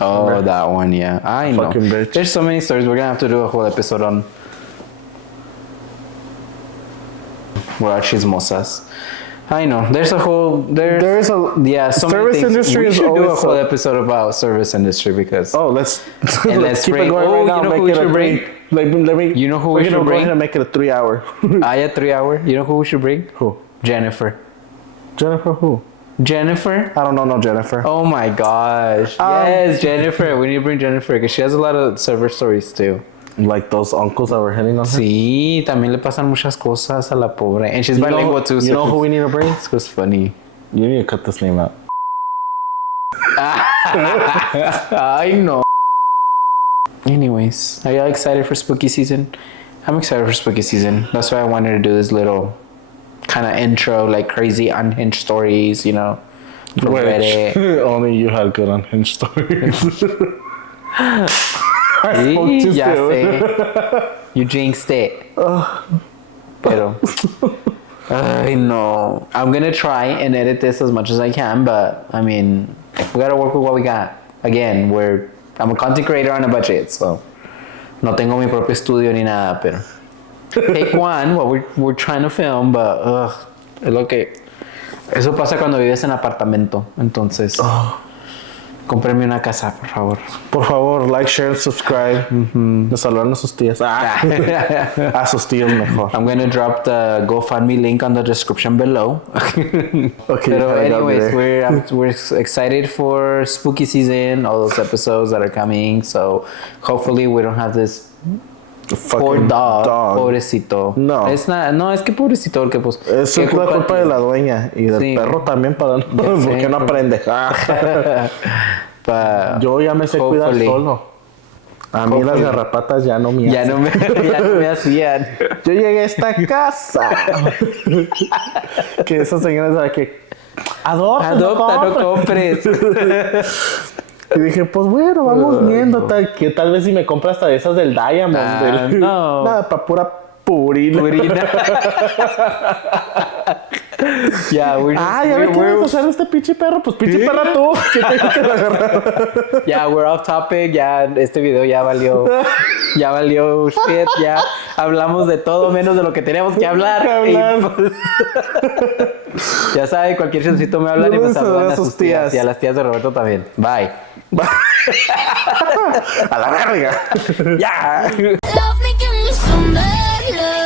Oh, remember? That one, yeah. I know. Fucking bitch. There's so many stories. We're going to have to do a whole episode on Mocosas. I know. There's so many service things. Industry we is should do a always whole episode about service industry because. Oh, let's let's keep bring. it going right now. You know who Make we it should bring? You know who we should bring? Go ahead and make it a 3 hour. A 3 hour. You know who we should bring? Who? Jennifer. Jennifer who? Jennifer? I don't know no Jennifer. Oh my gosh. Yes, Jennifer. We need to bring Jennifer because she has a lot of server stories too. Like those uncles that were hitting on her. Sí, también le pasan muchas cosas a la pobre. And she's bilingual too. You know who we need to bring? It's just funny. You need to cut this name out. I know. Anyways, are y'all excited for spooky season? I'm excited for spooky season. That's why I wanted to do this little kind of intro, like crazy unhinged stories, you know. From Reddit. Only you had good unhinged stories. Sí, ya sé. You jinxed it. Pero, I know. I'm gonna try and edit this as much as I can, but I mean, we gotta work with what we got. Again, I'm a content creator on a budget, so no tengo mi propio estudio ni nada, pero take one, what we're trying to film, but es lo que eso pasa cuando vives en apartamento, entonces cómprenme una casa, por favor. Por favor, like, share, subscribe. Le saludan a sus tías. A sus tíos mejor. I'm gonna drop the GoFundMe link on the description below. Okay. Pero anyways, we're excited for spooky season, all those episodes that are coming. So hopefully we don't have this poor dog. Pobrecito. No. Es que pobrecito porque pues. Es la culpa de la dueña y del perro también porque no aprende. Yo ya me sé cuidar solo. A mí las garrapatas ya no me hacen. Ya no me hacían. Yo llegué a esta casa. Que esa señora sabe que adopta, no compres. Y dije, pues bueno, vamos viendo. Que tal vez si me compra hasta de esas del Diamond. No. Nada, para pura purina. Ya ves que vas a hacer este pinche perro. Pues pinche perra tú. Que tengo que agarrar. Ya, we're off topic. Ya, este video ya valió. Ya valió shit. Ya hablamos de todo menos de lo que teníamos que hablar. Y, pues, ya saben, cualquier chocito me hablan y me saludan a sus tías. Y a las tías de Roberto también. Bye. A la verga. Ya. Love me, give me some bad love.